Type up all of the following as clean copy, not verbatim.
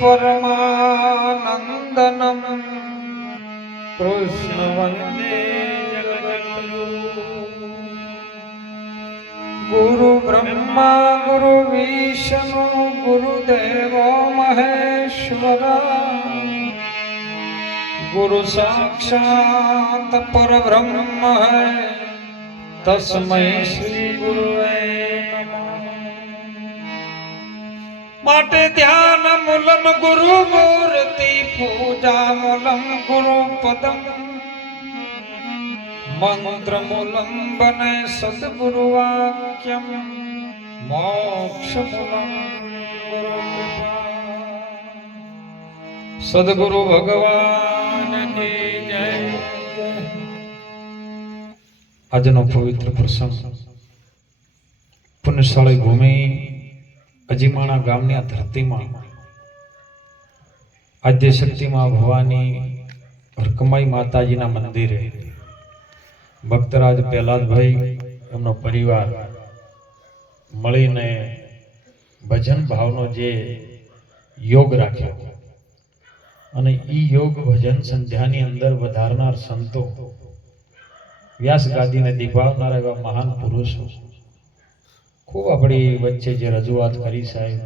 परमानंदनम कृष्ण वंदे जगद्गुरु। गुरु ब्रह्मा गुरु विष्णु गुरुदेव महेश्वरा गुरु साक्षात परब्रह्म है तस्मै श्री गुरुवे नमः। माटे ध्यान मूलम गुरु मूर्ति पूजा मूलम गुरु पदम मंत्र मूलम बने सद्गुरु वाक्यम मोक्ष मूलम गुरु कृपा। सद्गुरु भगवान की जय। આજનો પવિત્ર પ્રસંગ પુણ્યશાળી ભૂમિ અજીમાણા ગામની આ ધરતીમાં આદ્ય શક્તિમાં ભવાની હરકમાઈ માતાજીના મંદિરે ભક્તરાજ પહેલાદભાઈ એમનો પરિવાર મળીને ભજન ભાવનો જે યોગ રાખ્યો અને ઈ યોગ ભજન સંધ્યાની અંદર વધારનાર સંતો વ્યાસ ગાદીને દીપાવનાર એવા મહાન પુરુષો ખૂબ આપણી વચ્ચે જે રજૂઆત કરી સાહેબ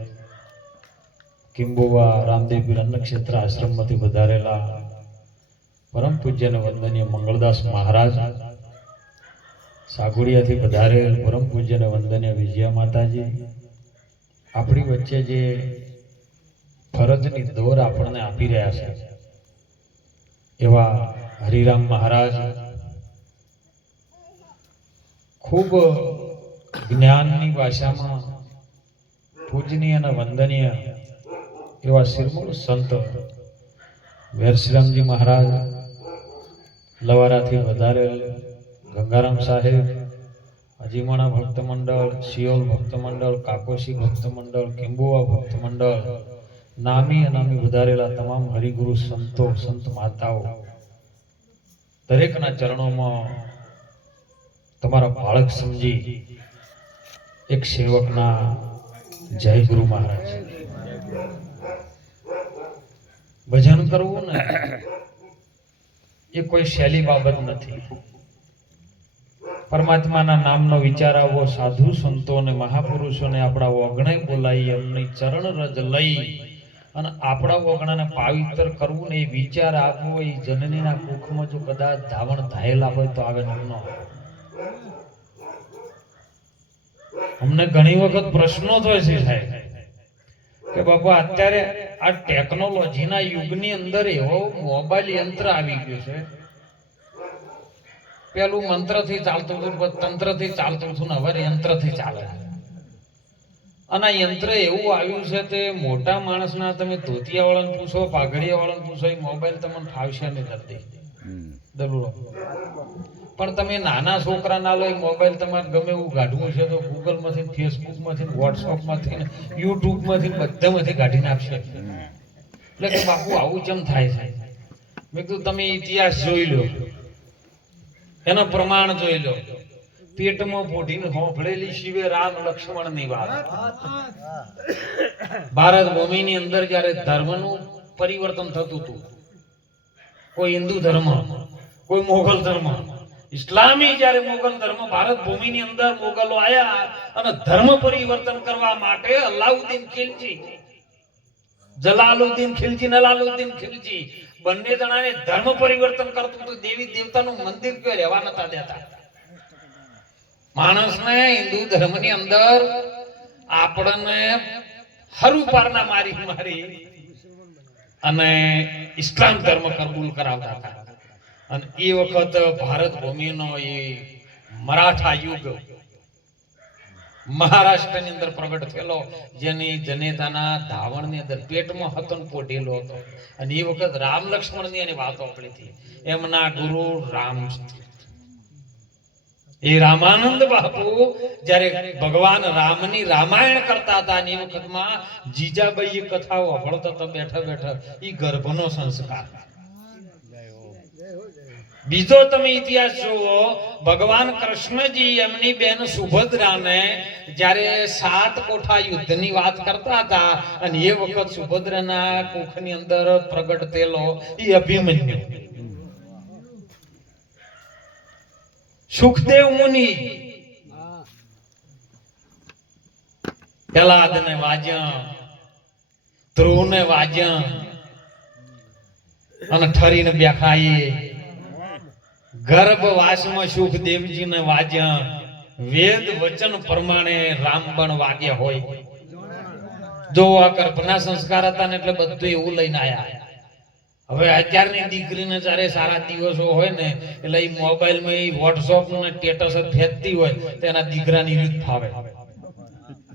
કિંબુવા રામદેવપીર અન્નક્ષેત્ર આશ્રમમાંથી વધારેલા પરમ પૂજ્ય અને વંદનીય મંગળદાસ મહારાજ, સાગુડિયાથી વધારેલ પરમ પૂજ્ય અને વંદનીય વિજયા માતાજી, આપણી વચ્ચે જે ફરજની દોર આપણને આપી રહ્યા છે એવા હરિરામ મહારાજ, ખૂબ જ્ઞાનની ભાષામાં પૂજનીય અને વંદનીય એવા શિરમૂળ સંત વેરશ્રામજી મહારાજ, લવારાથી વધારેલ ગંગારામ સાહેબ, અજીમાણા ભક્ત મંડળ, સિયોલ ભક્ત મંડળ, કાકોશી ભક્ત મંડળ, કિંબુવા ભક્ત મંડળ, નામી અનામી વધારેલા તમામ હરિગુરુ સંતો, સંત માતાઓ, દરેકના ચરણોમાં તમારા બાળક સમજી એક સેવકના જય ગુરુ મહારાજ. ભજન કરવું ને એ કોઈ સહેલી બાબત નથી. પરમાત્માના નામનો વિચાર આવવો, સાધુ સંતો અને મહાપુરુષોને આપણા ઓગણે બોલાવી એમની ચરણ રજ લઈ અને આપણા ઓગણાને પાવિત્ર કરવું ને એ વિચાર આવવો, એ જનનીના કુખમાં જો કદાચ ધાવણ ધાયેલા હોય તો આવે નમનો. અમને ઘણી વખત પ્રશ્નો થાય છે સાહેબ કે બાપા અત્યારે આ ટેકનોલોજીના યુગની અંદર એવો મોબાઈલ યંત્ર આવી ગયો છે. પેલું મંત્રથી ચાલતું હતું, તંત્રથી ચાલતું હતું ને હવે યંત્રથી ચાલે. અને આ યંત્ર એવું આવ્યું છે તે મોટા માણસના તમે ધોતિયા વાળાને પૂછો, પાઘડિયા વાળાને પૂછો, એ મોબાઈલ તમને ફાવશે નહીં જલ્દી દલુરો. પણ તમે નાના છોકરા ના લો, મોબાઈલ તમારે ગમે એવું કાઢવું છે તો ગૂગલ માંથી, ફેસબુક માંથી, વોટ્સઅપ માંથી, યુટ્યુબ માંથી, બધામાંથી કાઢી નાખશે. એટલે કે બાપુ આવું કેમ થાય છે? મેં કીધું તમે ઇતિહાસ જોઈ લો, એનો પ્રમાણ જોઈ લો. પેટમાં પોઢીને હોંભળેલી શિવે રામ લક્ષ્મણ ની વાત. ભારત ભૂમિની અંદર જયારે ધર્મનું પરિવર્તન થતું હતું, કોઈ હિન્દુ ધર્મ, કોઈ મોગલ ધર્મ, ઇસ્લામી જયારે મોગલ ધર્મ ભારત ભૂમિની અંદર મોગલો આયા અને ધર્મ પરિવર્તન કરવા માટે અલાઉદ્દીન ખિલજી, જલાલુદ્દીન ખિલજી, નલાલુદ્દીન ખિલજી બંને જણાને ધર્મ પરિવર્તન કરતું હતું. દેવી દેવતાનું મંદિર કે રહેવા નતા દેતા. માણસને હિન્દુ ધર્મની અંદર આપણને હરુપારના મારી મારી અને ઇસ્લામ ધર્મ કબૂલ કરાવતા હતા. અને એ વખત ભારત ભૂમિનો એ મરાઠા યુગ મહારાષ્ટ્રની અંદર પ્રગટ થયેલો, જેની જનેતાના ધાવણની અંદર પેટમાં હતો ને પોઢેલો હતો. અને એ વખત રામ લક્ષ્મણની એની વાતો આપણી હતી. એમના ગુરુ રામ, એ રામાનંદ બાપુ જ્યારે ભગવાન રામની રામાયણ કરતા હતા એ વખતમાં જીજાબાઈ કથાઓ સાંભળતા હતા બેઠા બેઠા. એ ગર્ભનો સંસ્કાર બીજો તમે ઇતિહાસ જુઓ, ભગવાન કૃષ્ણજી એમની બેન સુભદ્રાને જ્યારે 7 કોઠા યુદ્ધની વાત કરતા હતા અને એ વખત સુભદ્રાના કુખની અંદર પ્રગટ થયેલો એ અભિમન્યુ, સુખદેવ મુનિ પ્રહલાદને વાજ્યા, ધ્રુવને વાજ્યા અને ઠરીને બેઠાઈએ, ગર્ભવાસમાં સુખદેવજીને વાજ્યા, વેદ વચન પ્રમાણે રામબણ વાગ્યા હોય. જો આ ગર્ભના સંસ્કાર હતા ને એટલે બધું એવું લઈને આયા. હવે અત્યારની દીકરીને જ્યારે સારા દિવસો હોય ને એટલે એ મોબાઈલમાં એ વોટ્સઅપ ને સ્ટેટસ જ ફેંકતી હોય તો એના દીકરાની રીત ફાવે.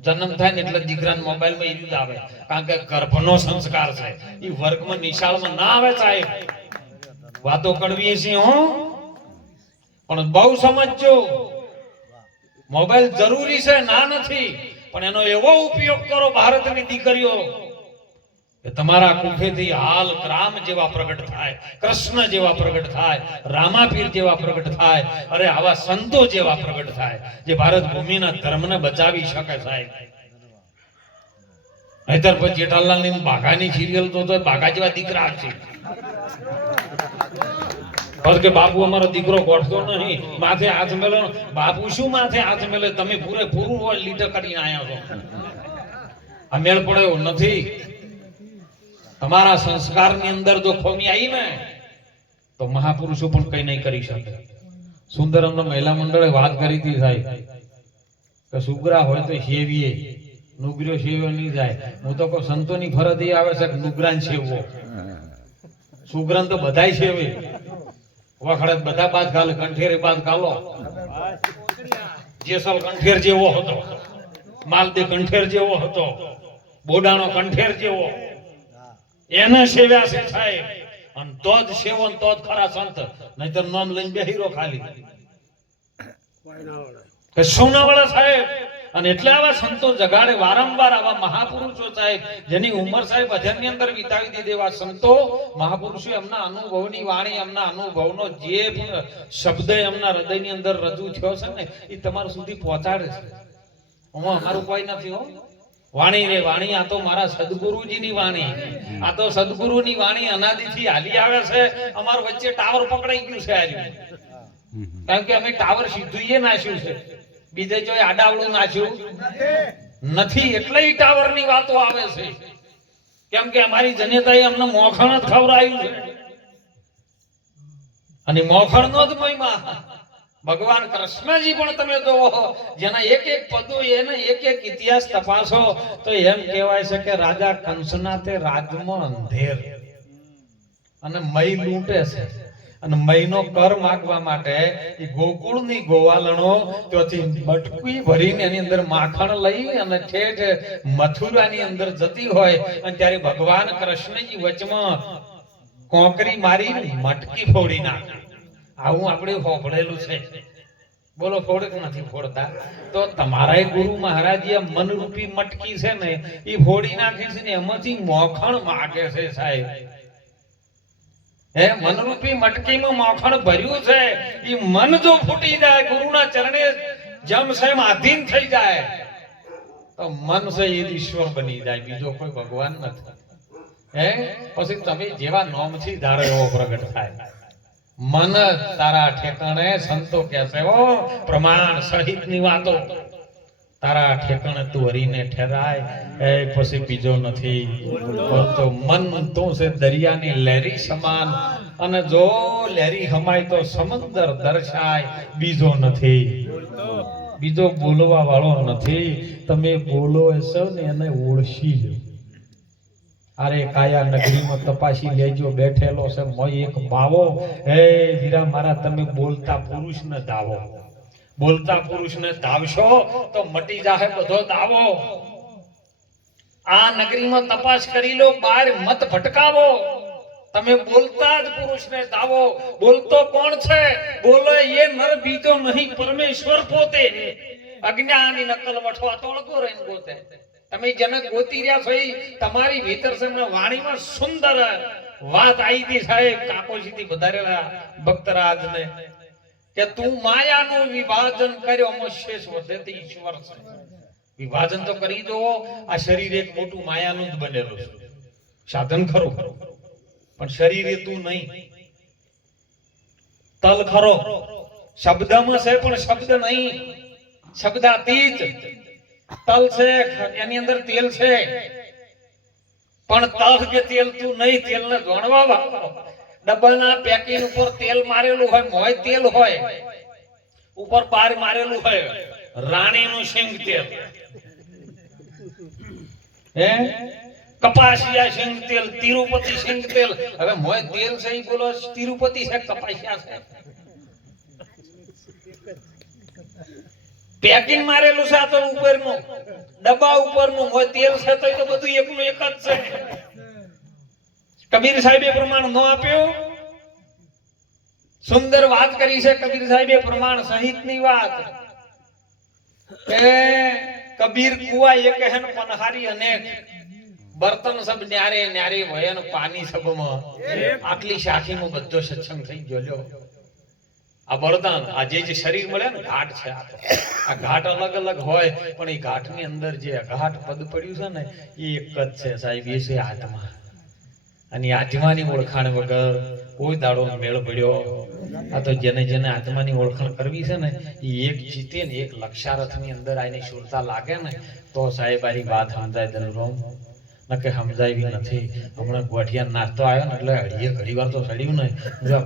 જન્મ થાય ને એટલે દીકરાના મોબાઈલમાં એ રીત આવે, કારણ કે ગર્ભનો સંસ્કાર છે. એ વર્ગમાં નિશાળમાં ના આવે સાહેબ, વાતો કડવી છે હો, પણ બહુ સમજજો. મોબાઈલ જરૂરી છે, ના નથી, પણ એનો એવો ઉપયોગ કરો ભારતની દીકરીઓ કે તમારા કુખેથી હાલ રામ જેવા પ્રગટ થાય, કૃષ્ણ જેવા પ્રગટ થાય, રામાપીર જેવા પ્રગટ થાય, અરે આવા સંતો જેવા પ્રગટ થાય જે ભારત ભૂમિના ધર્મને બચાવી શકે સાહેબ. નહીતર પછી જેઠાલાલની બાઘાની સિરિયલ તો બાઘા જેવા દીકરા આવશે. કે બાપુ અમારો દીકરો ગોઠતો નહીં, માથે હાથ મેલો. બાપુ શું માથે હાથ મેલે? તમે પૂરેપૂરું લીટર કરીને આયા છો. આ મેળ પડ્યો નથી. તમારા સંસ્કારની અંદર જો ખોમી આવી ને તો મહાપુરુષો પણ કઈ નહીં કરી શકે. સુંદરમનો મહિલા મંડળે વાત કરી હતી સાહેબ કે સુગરા હોય તો સેવીએ, નુગર્યો સેવ્યો નહીં જાય. હું તો કહું સંતોની ફરજ એ આવે છે કે નુગરાન સેવવો. સુગ્રન તો બધાય સેવે, વખડત બધા બાદ ખાલે, કંઠેરે બાદ કાલો. જેસલ કંઠેર જેવો હતો, માલદે કંઠેર જેવો હતો, બોડાણો કંઠેર જેવો, એને સેવ્યા છે સાહેબ. અને તો જ સેવો તો જ ખરા સંત, નહીતર નામ લઈને બેહીરો ખાલી કે સોનાવાળા સાહેબ. અને એટલે આવા સંતો જગાડે વારંવાર, આવા મહાપુરુષો સાહેબ જેની ઉંમર સાહેબ અધ્યયનની અંદર વિતાવી દીધી, એવા સંતો મહાપુરુષો એમના અનુભવની વાણી, એમના અનુભવનો જે શબ્દ એમના હૃદયની અંદર રજૂ થયો છે ને એ તમારા સુધી પહોંચાડે છે. અમારું કોઈ નથી હો. વાણી રે વાણી, આ તો મારા સદગુરુજીની વાણી, આ તો સદગુરુની વાણી અનાદિથી હાલી આવે છે. અમાર વચ્ચે ટાવર પકડાઈ ગયું છે આજે, કારણ કે અમે ટાવર સીધું નાખ્યું છે, બીજે જો આડાવડું નાખ્યું નથી, એટલે ટાવર ની વાતો આવે છે. કેમ કે અમારી જનતાએ અમને મોખણ જ ખવડાવ્યું છે, અને મોખણ નો જ મહિમા. ભગવાન કૃષ્ણજી પણ તમે જોવો, જેના એક એક પદો, એને એક એક ઇતિહાસ તપાસો તો એમ કહેવાય છે કે રાજા કંસના તે રાજમાં અંધેર અને મય લૂંટે છે. અને મહિનો કર માગવા માટે એ ગોકુળની ગોવાલણો ત્યાંથી મટકી ભરીને એની અંદર માખણ લઈ અને ઠેઠ મથુરાની અંદર જતી હોય, અને ત્યારે ભગવાન કૃષ્ણજી વચમાં કોકરી મારી મટકી ફોડી નાખે. આવું આપણે હોભળેલું છે. બોલો ફોડે કે નથી ફોડતા? તો તમારા ગુરુ મહારાજે મનરૂપી મટકી છે ને એ ફોડી નાખી છે ને એમાંથી મોખણ માગે છે સાહેબ. મનરૂપી મટકીમાં મોખણ ભર્યું છે. એ મન જો ફૂટી જાય, ગુરુના ચરણે જમ સેમ આધીન થઈ જાય તો મન છે એ ઈશ્વર બની જાય, બીજો કોઈ ભગવાન નથી. પછી તમે જેવા નોમથી ધારો એવો પ્રગટ થાય. મન તારા ઠેકાણે, સંતો કે છે પ્રમાણ સહિતની વાતો, તારા ઠેકાણે તું હરીને ઠેરાય એ પછી બીજો નથી. તો મન તો છે દરિયાની લહેરી સમાન, અને જો લહેરી હમાય તો સમંદર દર્શાય, બીજો નથી. બીજો બોલવા વાળો નથી. તમે બોલો છો ને એને ઓળખી લો. અરે કાયા નગરીમાં તપાસી લેજો, બેઠેલો છે મોય એક બાવો. હે વીરા મારા, તમે બોલતા પુરુષને ધાવો. બોલતા પુરુષને ધાવશો તો મટી જાહે બધો દાવો. આ નગરીમાં તપાસ કરી લો, બહાર મત ભટકાવો. તમે બોલતા જ પુરુષને ધાવો. બોલતો કોણ છે? બોલે એ નર બીજો નહીં, પરમેશ્વર પોતે. અજ્ઞાની નકલ વઠવા તોળકો રહીને ગોતે. તમે જેને ગોતી રહ્યા છો એ તમારી ભીતર છે, વાણીમાં સુંદર વાત આવી હતી સાહેબ કાકોજીથી વધારેલા ભક્તરાજને કે તું માયાનું વિભાજન કર્યો મશેષ વધેતી ઈશ્વર છે. વિભાજન તો કરી દો. આ શરીર એક મોટું માયાનું જ બનેલું છે. સાધન ખરું પણ શરીર એ તું નહીં. તલ ખરો શબ્દમાં છે પણ શબ્દ નહીં. શબ્દાતીત તલ છે એની અંદર તેલ છે પણ તલ કે તેલ તું નહીં. તેલને જોણવા વાપરો. ડબ્બાના પેકિંગ ઉપર તેલ મારેલું હોય, મોય તેલ હોય, ઉપર બાર મારેલું હોય રાણીનું સિંગ તેલ, હે કપાસિયા સિંગ તેલ, તિરુપતિ સિંગ તેલ. હવે મોય તેલ છે ઈ બોલો તિરુપતિ છે કપાસિયા છે? પેકિંગ મારેલું છે તો ઉપરનું ડબ્બા ઉપરનું હોય તેલ છે તો એ તો બધું એકનું એક જ છે. કબીર સાહેબે પ્રમાણ ન આપ્યું. સુંદર વાત કરી છે કબીર સાહેબે પ્રમાણ સહિતની વાત કે કબીર કુવા એક હન પનહારી અનેક બર્તન સબ ન્યારે ન્યારે વયન પાણી સબમાં. આટલી શાખીમાં બધો સત્સંગ થઈ ગયો. આ બળદાન આ જે શરીર મળે ને ઘાટ છે. આ ઘાટ અલગ અલગ હોય પણ એ ઘાટની અંદર જે ઘાટ પદ પડ્યું છે ને એ એક જ છે સાહેબ. એ છે આત્મા. અને આત્માની ઓળખાણ વગર કોઈ દાડો મેળ પડ્યો. આ તો જેને જેને આત્માની ઓળખાણ કરવી છે ને એ એક જીતે ને એક લક્ષારથની અંદર આની સુરતા લાગે ને તો સાહેબ આની વાત સમજાય. દલરોમ નકે સમજાવી નથી. હમણાં ગોઠિયા નાસ્તો આવ્યો ને એટલે અડીએ ઘડી વાર તો સડ્યું ને.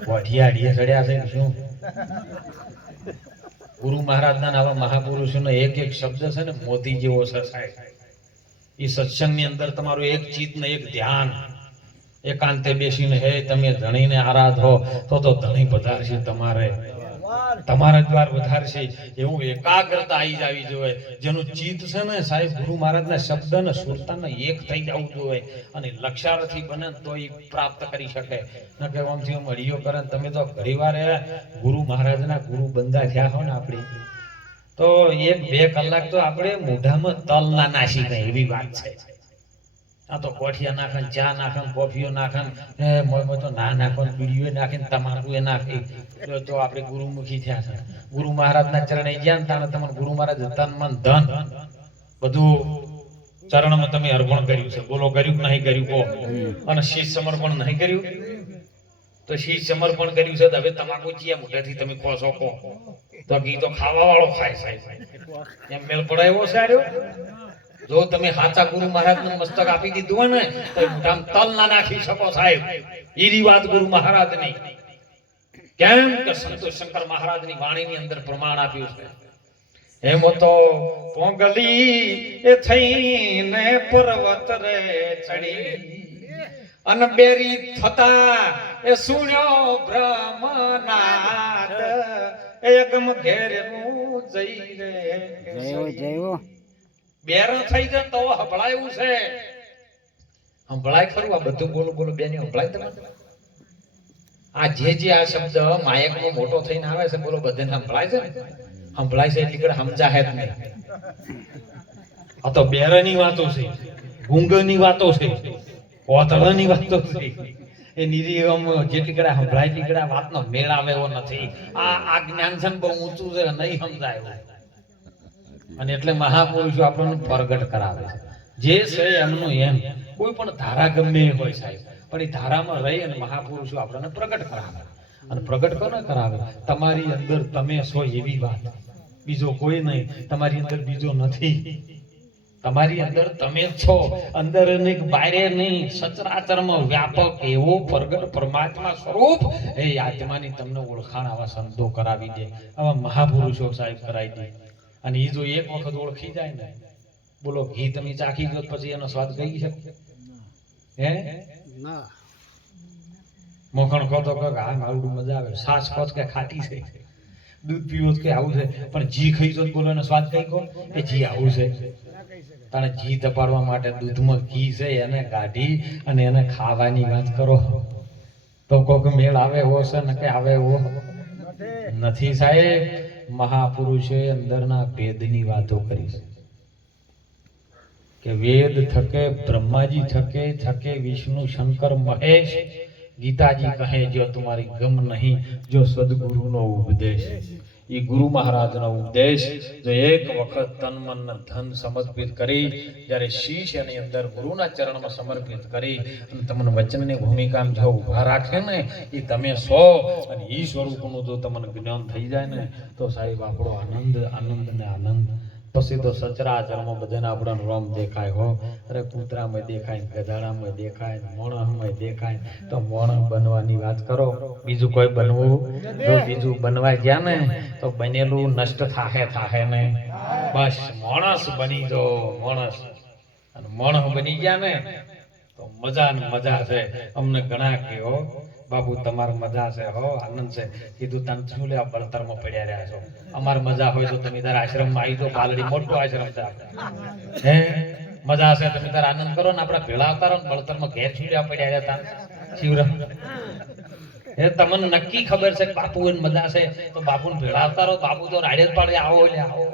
ગોઠિયા અડીએ સડ્યા છે શું? ગુરુ મહારાજના આવા મહાપુરુષોનો એક એક શબ્દ છે ને મોતી જેવો છે સાહેબ. એ સત્સંગની અંદર તમારું એક ચિત્ત ને એક ધ્યાન એકાંતે બેસીને હે તમે ધણીને આરાધો તો ધણી વધારશે. તમારા દ્વાર વધારશે. એવું એકાગ્રતા આવી જવી જોઈએ. જેનું ચિત્ત છે ને સાહેબ ગુરુ મહારાજના શબ્દ ને સુરતાને એક થઈ જવું જોઈએ અને લક્ષાર્થી બને તો એ પ્રાપ્ત કરી શકે. ન કે આમથી આમ અડીયો કરે. તમે તો ઘણીવાર ગુરુ મહારાજના ગુરુ બંધા થયા હો ને આપણી તો 1-2 કલાક તો આપણે મોઢામાં તલ ના નાસી ગઈ એવી વાત છે. આ તો કોઠિયા નાખે, ચા નાખે, કોફીઓ નાખે, મોય તો ના નાખો, બીડીઓ નાખીને તમાકુ એ નાખી તો આપણે ગુરુમુખી થયા છે. ગુરુ મહારાજના ચરણે ગયા તાણે તમને ગુરુ મહારાજ તન મન ધન બધું ચરણમાં તમે અર્પણ કર્યું છે. બોલો કર્યું કે નહીં કર્યું કહો? અને શીશ સમર્પણ નહીં કર્યું તો શીશ સમર્પણ કર્યું છે. હવે તમાકુ ચિયા મોઢેથી તમે ખો છો કહો તો ઘી તો ખાવા વાળો ખાય સાહેબ. એમ મેલ પડાયો છે આર્યો. જો તમે સાચા ગુરુ મહારાજનું મસ્તક આપી દીધું હોય ને તો આમ તલ ના નાખી શકો સાહેબ. ઈરી વાત ગુરુ મહારાજની. કેમ કે સંતોષ શંકર મહારાજની વાણીની અંદર પ્રમાણ આપ્યું છે. એમ તો પોંગલી એ થઈને પર્વત રે ચડી અન બેરી થતા એ સુણ્યો બ્રહ્મનાદ એકમ ઘેરનું જઈ રે. જય બેરણ થઈ જાય તો હંભળાયું છે. હંભળાય ખરું? આ બધું બોલો બોલો બેની હંભળાય તમને? આ જે આ શબ્દ માયકમાં મોટો થઈને આવે છે બોલો બધાને હંભળાય છે ને? હંભળાય છે એટલે સમજાય જ નહીં. આ તો બેરની વાતો છે, ગુંગની વાતો છે, કોતળની વાતો છે. એ નિરીમ જેટલી કડા હંભળાય એટલી કડા વાતનો મેળ આવે એવો નથી. આ જ્ઞાન છે બહુ ઊંચું છે, નહીં સમજાય. અને એટલે મહાપુરુષો આપણને પ્રગટ કરાવે છે. જે છે એમનું એમ. કોઈ પણ ધારા ગમે હોય સાહેબ પણ એ ધારામાં રહી અને મહાપુરુષો આપણને પ્રગટ કરાવે. અને પ્રગટ કોને કરાવે? તમારી અંદર તમે છો એવી વાત. બીજો કોઈ નહીં. તમારી અંદર બીજો નથી. તમારી અંદર તમે છો. અંદર નહીં બારે નહીં. સચરાચરમાં વ્યાપક એવો પ્રગટ પરમાત્મા સ્વરૂપ એ આત્માની તમને ઓળખાણ આવા સંતો કરાવી દે. આવા મહાપુરુષો સાહેબ કરાવી દે. અને એ જો એક વખત ઓળખી જાય ને બોલો ઘી તમે ચાખી ગયો પછી એનો સ્વાદ ગઈ શકે? હે ના. મખણ ખો તો હા મારું મજા આવે. છાશ ખો કે ખાટી છે, દૂધ પીવો કે આવું છે. પણ જી ખાઈ જો બોલો એનો સ્વાદ કઈ કહો એ જી આવું છે. તાણે ઘી તપાડવા માટે દૂધમાં ઘી છે એને કાઢી અને એને ખાવાની વાત કરો તો કોક મેળ આવે એવો છે ને કે આવે એવો નથી સાહેબ. મહાપુરુષે અંદરના ભેદની વાતો કરી છે. કે વેદ થકે બ્રહ્માજી થકે થકે વિષ્ણુ શંકર મહેશ ગીતાજી કહે જો તમારી ગમ નહીં જો સદગુરુનો ઉપદેશ એ ગુરુ મહારાજનો ઉપદેશ જો એક વખત તન મન ધન સમર્પિત કરી જ્યારે શીશ એની અંદર ગુરુના ચરણમાં સમર્પિત કરી અને તમને વચનની ભૂમિકામાં જો ઊભા રાખે ને એ તમે સો અને એ સ્વરૂપનું જો તમને જ્ઞાન થઈ જાય ને તો સાહેબ આપણો આનંદ આનંદ ને આનંદ પછી તો સચરાચરમાં બધાને આપણને રોમ દેખાય હો અરે કૂતરામાં દેખાય ગધાડામાં દેખાય મોણસમાં દેખાય તો મોણસ બનવાની વાત કરો બીજું કોઈ બનવું જો બીજું બનવા ગયા ને તો બનેલું નષ્ટ થાહે ને બસ મોણસ બની જો મોણસ અને મોણસ બની ગયા ને તો મજા ને મજા છે અમને ઘણા કહો બાબુ તમાર મજા છે હો આનંદ છે કીધું તને શું લે બળતરમાં પડ્યા રહ્યા છો અમાર મજા હોય તો તમે તારા આશ્રમમાં આવી જાઓ પાલડી મોટો આશ્રમ છે હે મજા છે તમે તારા આનંદ કરો ને આપડા ભેળા આવતા રહો ને બળતરમાં ઘેર છૂટ્યા પડ્યા રહેતા શિવરામ એ તમને નક્કી ખબર છે કે બાપુ એને મજા છે તો બાપુને ભેળા આવતા રહો બાપુ તો રાડે જ પાડે આવો એટલે આવો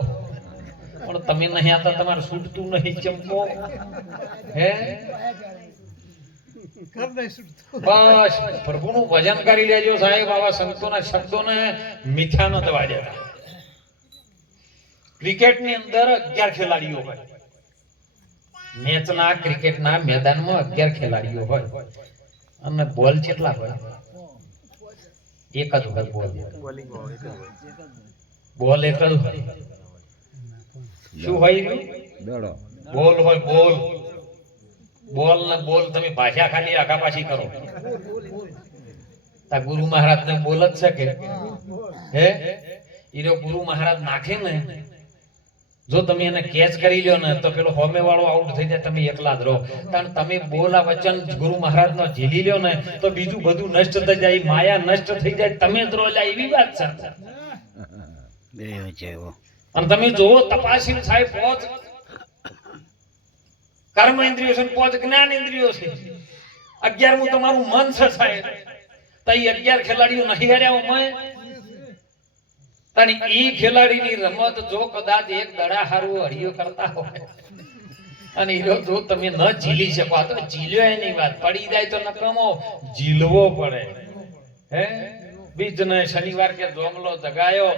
પણ તમે નહીં આવતા તમારે છૂટતું નહીં ચંપો હે બસ પ્રભુનું ભજન કરી લેજો સાહેબ આવા સંતોના શબ્દોને મીઠા ન દવા દેતા ક્રિકેટની અંદર 11 ખેલાડીઓ હોય મેચના ક્રિકેટના મેદાનમાં 11 ખેલાડીઓ હોય અને બોલ કેટલા હોય એક જ હોય બોલ એક જ હોય શું હોય દડો બોલ હોય બોલ ને બોલ તમે ભાષા ખાલી આગા પાછી કરો તા ગુરુ મહારાજ ને બોલ જ છે કે હે ઈરો ગુરુ મહારાજ નાખે ને જો તમે એને કેચ કરી લ્યો ને તો પેલો હોમે વાળો આઉટ થઈ જાય તમે એકલા જ રહો કારણ તમે બોલા વચન ગુરુ મહારાજ નો ઝીલી લ્યો ને તો બીજું બધું નષ્ટ થઈ જાય માયા નષ્ટ થઈ જાય તમે જ રહો જાય એવી વાત છે અને તમે જોવો તપાસી સાહેબ પહોંચ કર્મ ઇન્દ્રિયો છે પાંચ જ્ઞાન ઇન્દ્રિયો છે 11મું તમારું મન છે સાહેબ તો એ 11 ખેલાડીઓ નહીં હાર્યા મેં તણી ઈ ખેલાડીની રમત જો કદાચ એક દડા હારું હરિયો કરતા હોય અને ઈરો જો તમે ન ઝીલી શકો તો ઝીલ્યો એની વાત પડી જાય તો નકમો ઝીલવો પડે હે બીજને શનિવાર કે જોમલો જગાયો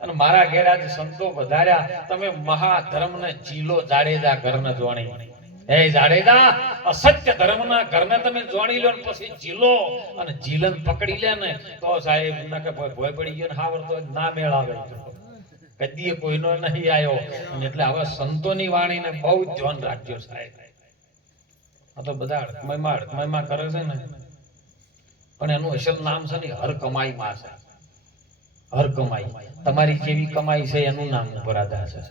અને મારા ઘેર આજે સંતો વધાર્યા તમે મહાધર્મને ઝીલો જાડેજા ઘરને જોણી હે જાડેજા અસત્ય ધર્મના ઘરને તમે જોણી લો ને પછી ઝીલો અને ઝીલન પકડી લે ને તો સાહેબ ના કે ભોય પડી ગયો ને હાવર તો ના મેળ આવે કદીએ કોઈનો નહીં આવ્યો અને એટલે હવે સંતોની વાણીને બહુ ધ્યાન રાખજો સાહેબ આ તો બધા અડકમયમાં કરે છે ને પણ એનું અસલ નામ છે ને હર કમાઈ માં છે હર કમાઈ તમારી જેવી કમાઈ છે એનું નામ ઉપર આધાર છે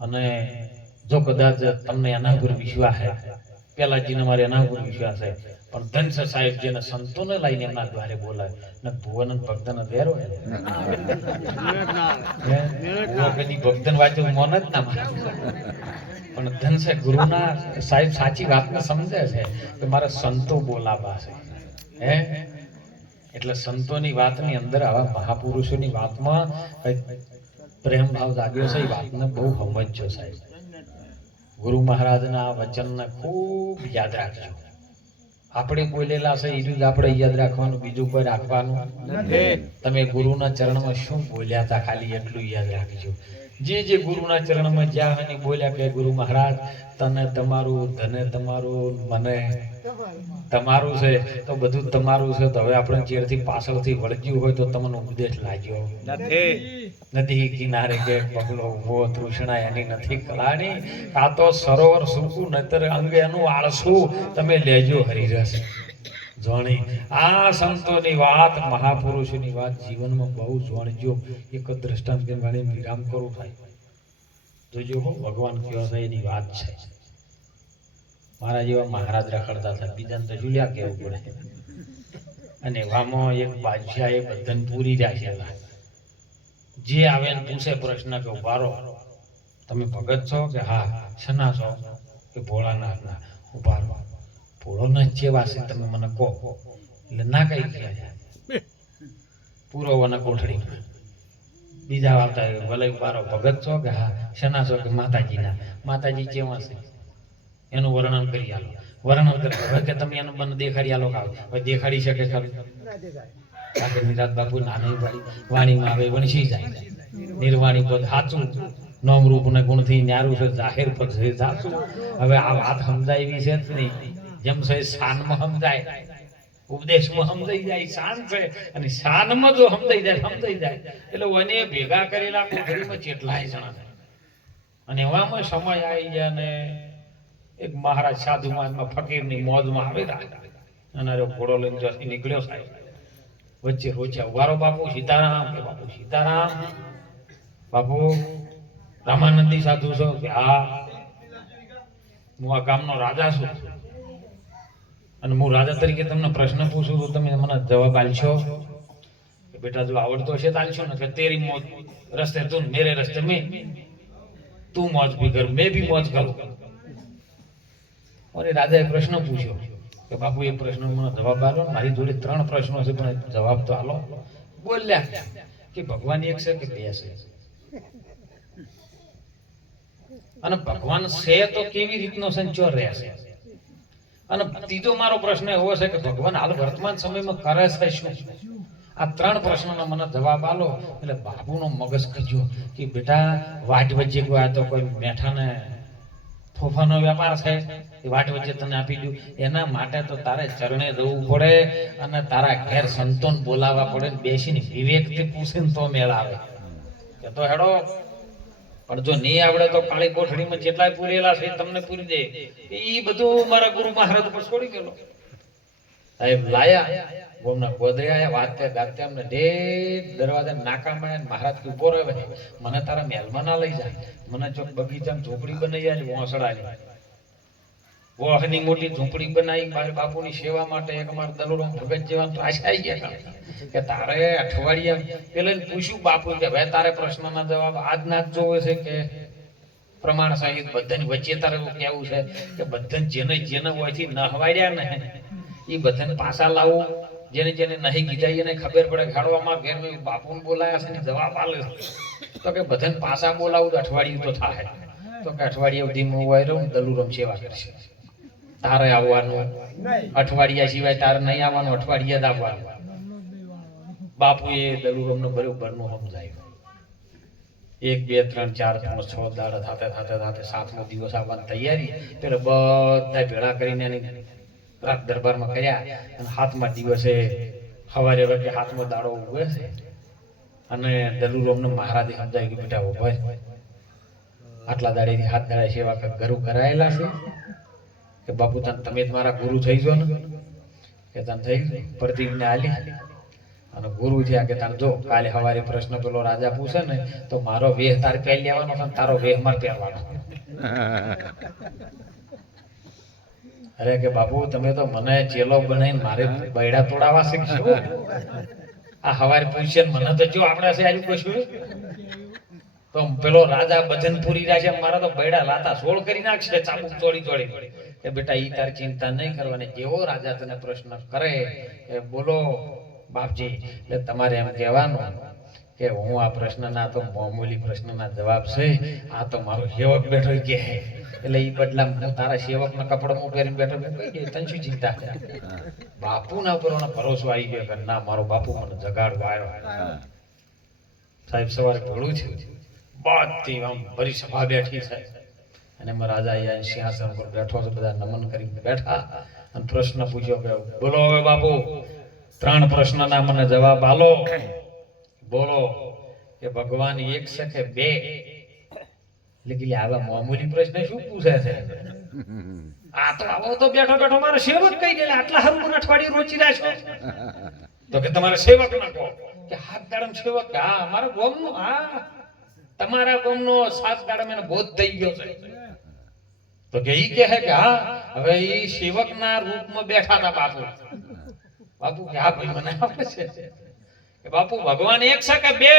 અને જો કદાચ તમને એના પર વિશ્વાસ છે પેલાજીને મારે એના પર વિશ્વાસ છે પણ ધનસર સાહેબ જેને સંતોને લઈને એમના દ્વારે બોલાય ને ભુવન ભક્તન દેર હોય કદી ભક્તન વાંચો મોન જ ના પણ ધનસર ગુરુના સાહેબ સાચી વાતને સમજે છે કે મારે સંતો બોલાવા છે હે એટલે સંતોની વાતની અંદર આવા મહાપુરુષોની વાતમાં પ્રેમ ભાવ જાગ્યો છે એ વાતને બહુ સમજજો સાહેબ ગુરુ મહારાજના વચનને ખૂબ યાદ રાખજો આપણે બોલેલા છે એ જ આપણે યાદ રાખવાનું બીજું કોઈ રાખવાનું નથી તમે ગુરુના ચરણમાં શું બોલ્યા હતા ખાલી એટલું યાદ રાખજો જે ગુરુના ચરણમાં જ્યાં અને બોલ્યા કે ગુરુ મહારાજ તને તમારું ધને તમારું મને તમારું છે તો બધું તમારું છે તો હવે આપણે ચેરથી પાછળથી વળગ્યું હોય તો તમને ઉપદેશ લાગ્યો નથી કિનારે કે પગલો ઉભો તૃષ્ણા એની નથી કલાની આ તો સરોવર સૂકું નતર અંગે એનું આળસું તમે લેજો હરિરસ જોણી આ સંતોની વાત મહાપુરુષોની વાત જીવનમાં બહુ જોણજો એક દ્રષ્ટાંત કે વાળી વિરામ કરું થાય જોજો ભગવાન કેવા છે એની વાત છે મારા જેવા મહારાજ રખડતા હતા બીજાને તો જુલ્યા કેવું પડે અને વામાં એક બાદશાહ એ બધાને પૂરી રાખેલા જે આવે ને પૂછે પ્રશ્ન કે ઉભારો તમે ભગત છો કે હા શના છો કે ભોળાનાથના ઉભારો ભોળોનાથ જેવા છે તમે મને કહો એટલે ના કઈ ગયા પૂરો વન કોઠડીમાં બીજા આવતા ભલે મારો ભગત છો કે હા શના છો કે માતાજીના. માતાજી કેવા છે એનું વર્ણન કરી આલો. વર્ણન કરે હવે કે તમે એનું મને દેખાડી આલો કાવ હવે દેખાડી શકે ખરું? ઠાકર નિરાત બાપુ નાની વાણીમાં આવે વણસી જાય. નિર્વાણી પદ સાચું, નામ રૂપ ને ગુણથી ન્યારું છે, જાહેર પદ છે સાચું. હવે આ વાત સમજાવી છે જ નહીં. જેમ છે શાનમાં સમજાય, ઉપદેશમાં સમજાઈ જાય, શાન છે અને શાનમાં જો સમજાઈ જાય એટલે ઓને ભેગા કરેલા કોઠડીમાં કેટલાય જણા થાય. અને એવામાં સમય આવી ગયા ને એક મહારાજ સાધુ માં ફકીરની મોજમાં આવે અને ઘોડો લઈને જ્યાંથી નીકળ્યો સાહેબ વચ્ચે રોચ્યા ઉભારો બાપુ સીતારામ. કે બાપુ સીતારામ. બાપુ રામાનંદી સાધુ છો? કે હા. હું આ ગામનો રાજા છું અને હું રાજા તરીકે તમને પ્રશ્ન પૂછું તો તમે મને જવાબ આલશો? કે બેટા જો આવડતો છે તો આલશો ને. કે તેરી મોજ રસ્તે તું મેરે રસ્તે મેં, તું મોજ ભી કર મેં ભી મોજ કરું. અને રાજાએ પ્રશ્ન પૂછ્યો કે બાપુ એ પ્રશ્ન મને જવાબ આલો. મારી જોડે 3 પ્રશ્નો છે પણ જવાબ તો આલો. બોલ્યા કે ભગવાન એક છે કે 2 છે? અને ભગવાન છે તો કેવી રીતનો સંચોર રહેશે? અને ત્રીજો મારો પ્રશ્ન એવો છે કે ભગવાન હાલ વર્તમાન સમયમાં કરે છે શું? આ 3 પ્રશ્નોનો મને જવાબ આલો. એટલે બાપુનો મગજ ખજ્યો કે બેટા વાટ વચ્ચે કોઈ આ તો કોઈ મેઠાને ફોફાનો વેપાર છે એ વાટ વચ્ચે તને આપી દઉં. એના માટે તો તારે ચરણે જવું પડે અને તારા ઘેર સંતોન બોલાવવા પડે, બેસીને વિવેકથી પૂછીને તો મેળ આવે. કે તો હેડો. પણ જો નહીં આવડે તો કાળી કોઠડીમાં જેટલાય પૂરેલા છે તમને પૂરી દે. એ બધું મારા ગુરુ મહારાજ ઉપર છોડી ગયેલો. સાહેબ લાયા ગોમના ગોદરે આયા વાતે ગાતે અમને ડેઢ દરવાજા નાકામાં મહારાજ કે ઉભો રહે મને તારા મહેલમાં ના લઈ જાય. મને ચોક બગીચામાં ઝૂંપડી બનાવી આલી વોસડાની. વોહની મોટી ઝૂંપડી બનાવી મારા બાપુની સેવા માટે. એક અમાર દલુરામ ભગત જેવા ત્રાસાઈ ગયા કે તારે અઠવાડિયા પેલા પૂછ્યું બાપુ કે ભાઈ તારે પ્રશ્નના જવાબ આજ ના જ જોવે છે કે પ્રમાણ સહિત બધાની વચ્ચે તારે કેવું છે કે બધા જેને હોયથી નહવાડ્યા ને એ બધાને પાછા લાવું. જેને નહીં કીધા એને ખબર પડે ખાડવામાં ઘેર બાપુને બોલાયા છે ને જવાબ આલે તો કે બધાને પાછા બોલાવું તો અઠવાડિયું તો થાય. તો કે અઠવાડિયા સુધી હું હોય રહું દલુરામ સેવા કરશે. તારે આવવાનું અઠવાડિયા સિવાય તારે નહીં આવવાનું, અઠવાડિયા જ આવવાનું. બાપુએ દલુરામને બરોબરનું સમજાયું. 1 2 3 4 5 6 દાડા થાતે 7મો દિવસ આવવાની તૈયારી. પેલા બધા ભેળા કરીને એની રાત દરબારમાં કર્યા અને 7મા દિવસે સવારે વખતે 7મો દાડો ઉભે છે અને દલુરામને મહારાજે સમજાવ્યું કે બેટા ઉભો આટલા દાડેથી 7 દાડા સેવા ગુરુ કરાયેલા છે કે બાપુ તમે જ મારા ગુરુ થઈ જો ને. કે તને થઈ પ્રતિજ્ઞા આલી અને ગુરુ થયા કે તાર જો કાલે સવારે પ્રશ્ન પેલો રાજા પૂછે ને તો મારો વેહ તારે પહેરી લેવાનો છે, તારો વેહ મારે પહેરવાનો. અરે કે બાપુ તમે તો મને ચેલો બનાવીને મારે બૈડા તોડાવા શીખશો. આ સવારે પૂછે મને તો જો આપણે છે આજુ કશું તો પેલો રાજા બજન પૂરી રહ્યા છે મારા તો બૈડા લાતા સોળ કરી નાખશે ચાબુક ચોડી. કે બેટા ઈ તારી ચિંતા નહીં કરવાની. જેવો રાજા તને પ્રશ્ન કરે કે બોલો બાપજી, એટલે તમારે એમ કહેવાનું કે હું આ પ્રશ્નના તો મામૂલી પ્રશ્નના જવાબ છે, આ તો મારો સેવક બેઠો કે એટલે ઈ બદલા હું તારા સેવકના કપડાં પહેરીને બેઠો કહી તને શું ચિંતા છે? બાપુના ઉપર ભરોસો આવી ગયો કે ના મારો બાપુ મને જગાડવા આવ્યો. સાહેબ સવારે ભેળું છે બધી આમ ભરી સભા બેઠી છે અને એમાં રાજા અહીંયા સિંહાસન પર બેઠો છે. બધા નમન કરીને બેઠા અને પ્રશ્ન પૂછ્યો કે બોલો હવે બાપુ 3 પ્રશ્નના મને જવાબ આલો. બોલો કે ભગવાન એક છે કે 2? એટલે આવા મામૂલી પ્રશ્ન શું પૂછે છે? આ તો આવો તો બેઠો મારો સેવક કહી ગયેલા આટલા હરમું અઠવાડિયું રોચી રહ્યા છો. તો કે તમારે સેવક ના કહો કે 7 દાડમ સેવક. હા મારા ગોમનો, હા તમારા ગોમનો 7 દાડમ એને બોધ થઈ ગયો છે. તો કે ઈ કહે કે હા હવે ઈ સેવકના રૂપમાં બેઠા હતા બાપુ કે હા ભાઈ મને આવે છે કે બાપુ ભગવાન એક છે કે 2?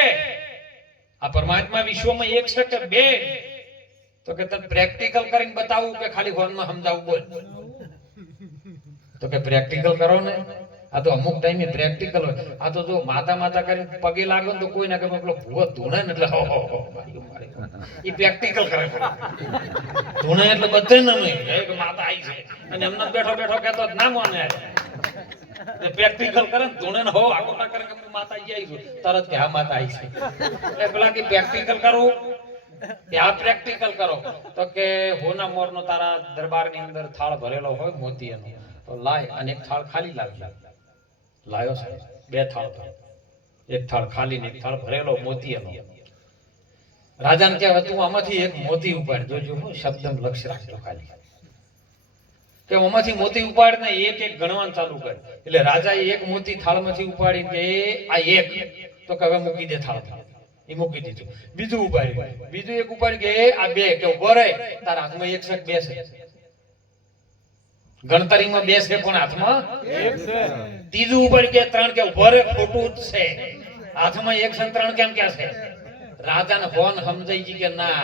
આ પરમાત્મા વિશ્વમાં એક છે કે 2? તો કે તને પ્રેક્ટિકલ કરીને બતાવું કે ખાલી ફોનમાં સમજાવું? બોલ. તો કે પ્રેક્ટિકલ કરો ને. આ તો અમુક ટાઈમે પ્રેક્ટિકલ હોય. આ તો જો માતા માતા કરીને પગે લાગો ને તો કોઈ ના કે પેલો ભૂવો ધૂણે ને એટલે એ પ્રેક્ટિકલ કરે. ધૂણે એટલે બધે નમે કે માતા આવી છે અને એમને બેઠો બેઠો કહેતો ના મોને પ્રેક્ટિકલ કરે ને ધૂણે ને હો આગો ના કરે કે માતા આવી છું તરત કે હા માતા આવી છે. એટલે પેલા કે પ્રેક્ટિકલ કરવું કે આ પ્રેક્ટિકલ કરો તો કે હોના મોર નો તારા દરબાર ની અંદર થાળ ભરેલો હોય મોતીનો તો લાય અને એક થાળ ખાલી લાવજો. લાયો સાહેબ બે થાળ, એક થાળ ખાલી ને એક થાળ ભરેલો મોતીનો. રાજાને કહે તું આમાંથી એક મોતી ઉપાડ, જોજો શબ્દમ લક્ષ્ય રાખજો ખાલી કે આમાંથી મોતી ઉપાડ ને એક એક ગણવાનું ચાલુ કર. એટલે રાજા એક મોતી થાળમાંથી ઉપાડી કે આ એક તો કે હવે મૂકી દે થાળ, એ મૂકી દીધું. બીજું ઉપાડ્યું, બીજું એક ઉપાડી કે આ બે કે ઉભો રહે તારા હાથમાં એક શક બે છે, ગણતરીમાં બે છે પણ હાથમાં એક છે. ત્રીજું ઉપાડી કે ત્રણ કે ઉભો રહે ખોટું જ છે, હાથમાં એક છે ત્રણ કેમ કે છે. રાજાને ફોન સમજાઈ ગઈ કે ના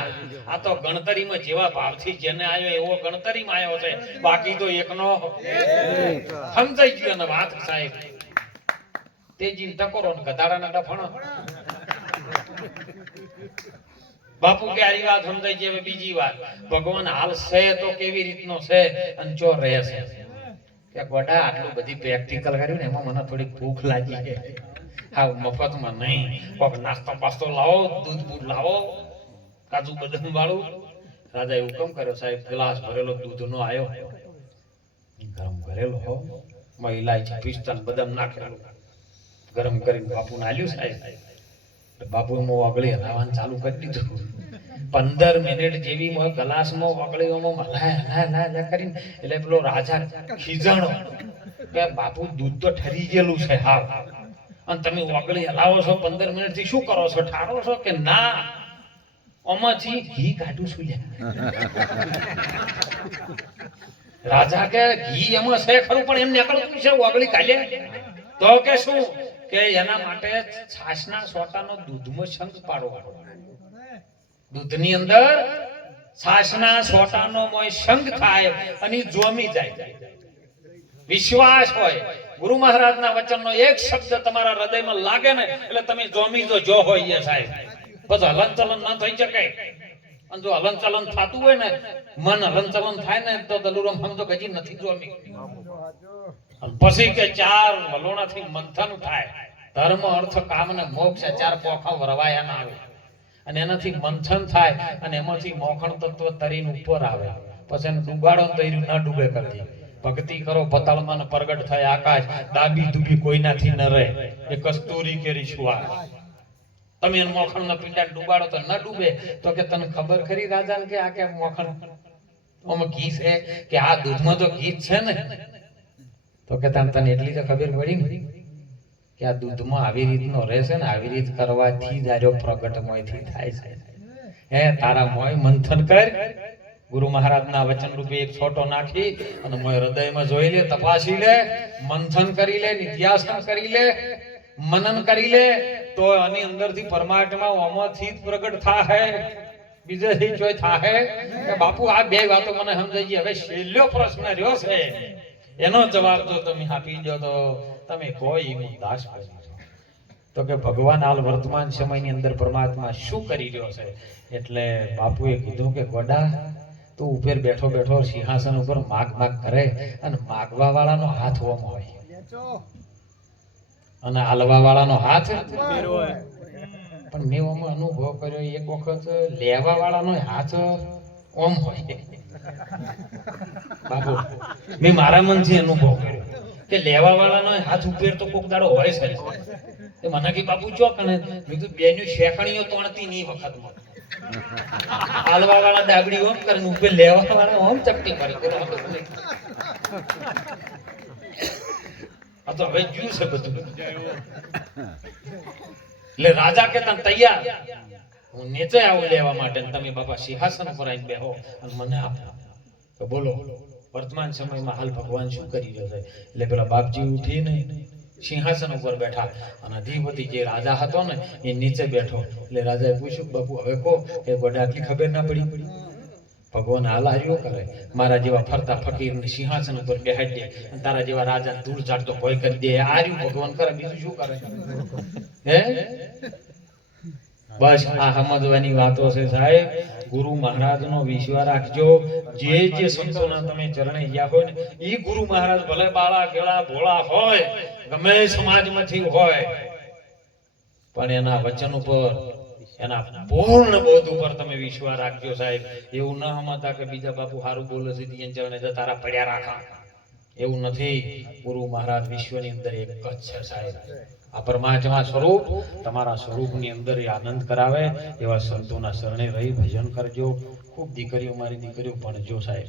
આ તો ગણતરીમાં જેવા ભાવથી જેને આવ્યો એવો ગણતરીમાં આવ્યો છે, બાકી તો એકનો સમજાઈ ગયો ને વાત સાહેબ. તેજી ટકોરો ને ગધાડાના ડફણો. બાપુ કે આરી વાત સમજાઈ ગઈ. હવે બીજી વાત, ભગવાન હાલ છે તો કેવી રીતનો છે અને ચો રહે છે કે ગોડા આટલું બધી પ્રેક્ટિકલ કર્યું ને એમાં મને થોડી ભૂખ લાગી છે. હા મફતમાં નહીં, કોક નાસ્તો પાસ્તો લાવો, દૂધ બૂધ લાવો, કાજુ બદામ વાળું. રાજાએ હુકમ કર્યો સાહેબ. ગ્લાસ ભરેલો દૂધનો આવ્યો, ગરમ કરેલો હો, ઇલાયચી પિસ્તા બદામ નાખેલું, ગરમ કરીને બાપુને આલ્યું સાહેબ. બાપુ એમાં ઓગળી હલાવવાનું ચાલુ કરી દીધું. 15 મિનિટ જેવી ગ્લાસમાં ઓગળીઓમાં હલાય કરીને એટલે પેલો રાજા ખીજાણો કે બાપુ દૂધ તો ઠરી ગયેલું છે હાવ, અને તમે ઓગળી હલાવો છો 15 મિનિટ થી શું કરો છો, ઠારો છો કે ના આમાંથી ઘી કાઢું છું. રાજા કે ઘી એમાં છે ખરું પણ એમ નીકળતું છે ઓગળી કાઢે તો કે શું કે એના માટે છાશના સોટાનો દૂધમાં શંખ પાડવો. દૂધની અંદર છાશના સોટાનો મોય શંખ થાય અને જોમી જાય. વિશ્વાસ હોય ગુરુ મહારાજના વચનનો એક શબ્દ તમારા હૃદયમાં લાગે ને એટલે તમે જોમી જો હોય એ સાહેબ. બસ હલનચલન ન થઈ શકે. અને જો હલનચલન થતું હોય ને, મન હલનચલન થાય ને તો દલુરમ સમજો કે હજી નથી જોમી. પછી કે 4 વલોણાથી મંથન થાય. ધર્મ અર્થ કામ ને મોક્ષ 4 પોખા વરવાયા ના આવે અને એનાથી મંથન થાય અને એમાંથી મોખણ તત્વ તરીને ઉપર આવે. પછી એને ડૂબાડો તો એ ના ડૂબે કરતી. ભક્તિ કરો પતાળમાં પ્રગટ થાય આકાશ, દાબી દુબી કોઈનાથી ન રહે. એ કસ્તુરી કેરી શુઆ. તમે એને મોખણ ના પીંડા ડૂબાડો તો ન ડૂબે. તો કે તને ખબર ખરી રાજાને કે આ કે મોખણ આમાં ઘી છે કે આ દૂધમાં તો ઘી છે ને. તો કે તને એટલી તો ખબર પડી ને કે આ દૂધમાં આવી રીતનો રહેશે ને, આવી રીત કરવાથી જ આર્યો પ્રગટ મોયથી થાય છે. હે તારા મોય મંથન કર. ગુરુ મહારાજના વચન રૂપે એક છોટો નાખી અને મોય હૃદયમાં જોઈ લે, તપાસી લે, મંથન કરી લે, નિધ્યાસન કરી લે, મનન કરી લે તો આની અંદરથી પરમાત્મા ઓમાંથી જ પ્રગટ થાય, બીજેથી જોઈ થાય. કે બાપુ આ બે વાતો મને સમજાઈ ગઈ. હવે છેલ્લો પ્રશ્ન રહ્યો છે, એનો જવાબ જો તમે આપી દો તો તમે કોઈ દાસ કરી. તો કે ભગવાન હાલ વર્તમાન સમયની અંદર પરમાત્મા શું કરી રહ્યો છે. એટલે બાપુએ કીધું કે ગોડા તું ઉપર બેઠો બેઠો સિંહાસન ઉપર માગ કરે અને માગવા વાળાનો હાથ ઓમ હોય અને હાલવા વાળાનો હાથ પણ મેં ઓમાં અનુભવ કર્યો એક વખત લેવા વાળાનો હાથ ઓમ હોય. બાપુ મેં મારા મનથી અનુભવ કર્યો કે લેવા વાળાનો હાથ ઉપર તો કોક દાડો હોય છે. મને કે બાપુ ચો કણે મેં કીધું બેનું શેકણીઓ તોણતી નહીં વખતમાં. હાલવા વાળા ડાબડી ઓમ કરે, ઉપર લેવા વાળા ઓમ ચપટી મારી. આ તો હવે જ્યું છે બધું. એટલે રાજા કે તને તૈયાર, હું નીચે આવું લેવા માટે, તમે બાપા સિંહાસન પર આવીને બેહો અને મને આપો. તો બોલો વર્તમાન સમયમાં હાલ ભગવાન શું કરી રહ્યો છે. એટલે પેલા બાપજી ઉઠીને સિંહાસન ઉપર બેઠા અને અધિપતિ જે રાજા હતો ને એ નીચે બેઠો. એટલે રાજાએ પૂછ્યું બાપુ હવે કહો કે ગોડા આટલી ખબર ના પડી. ભગવાન હાલ આવ્યો કરે મારા જેવા ફરતા ફકીરને સિંહાસન ઉપર બેહાડી દે અને તારા જેવા રાજા ધૂળ ચાટતો ભય કરી દે આ રહ્યું ભગવાન કરે બીજું શું કરે હે બસ આ સમજવાની વાતો છે સાહેબ ગુરુ મહારાજનો વિશ્વાસ રાખજો જે સંતોના તમે ચરણે ગયા હોય ને ઈ ગુરુ મહારાજ ભલે બાળા ગેળા ભોળા હોય ગમે સમાજમાંથી હોય પણ એના વચન ઉપર એના પૂર્ણ બોધ ઉપર તમે વિશ્વાસ રાખજો સાહેબ એવું ન સમજતા કે બીજા બાપુ સારું બોલે છે ત્યાં ચરણે તારા પડ્યા રાખા એવું નથી ગુરુ મહારાજ વિશ્વની અંદર એક જ છે સાહેબ આ પરમાત્મા સ્વરૂપ તમારા સ્વરૂપની અંદર આનંદ કરાવે એવા સંતોના શરણે રહી ભજન કરજો ખૂબ દીકરીઓ મારી દીકરીઓ ભણજો સાહેબ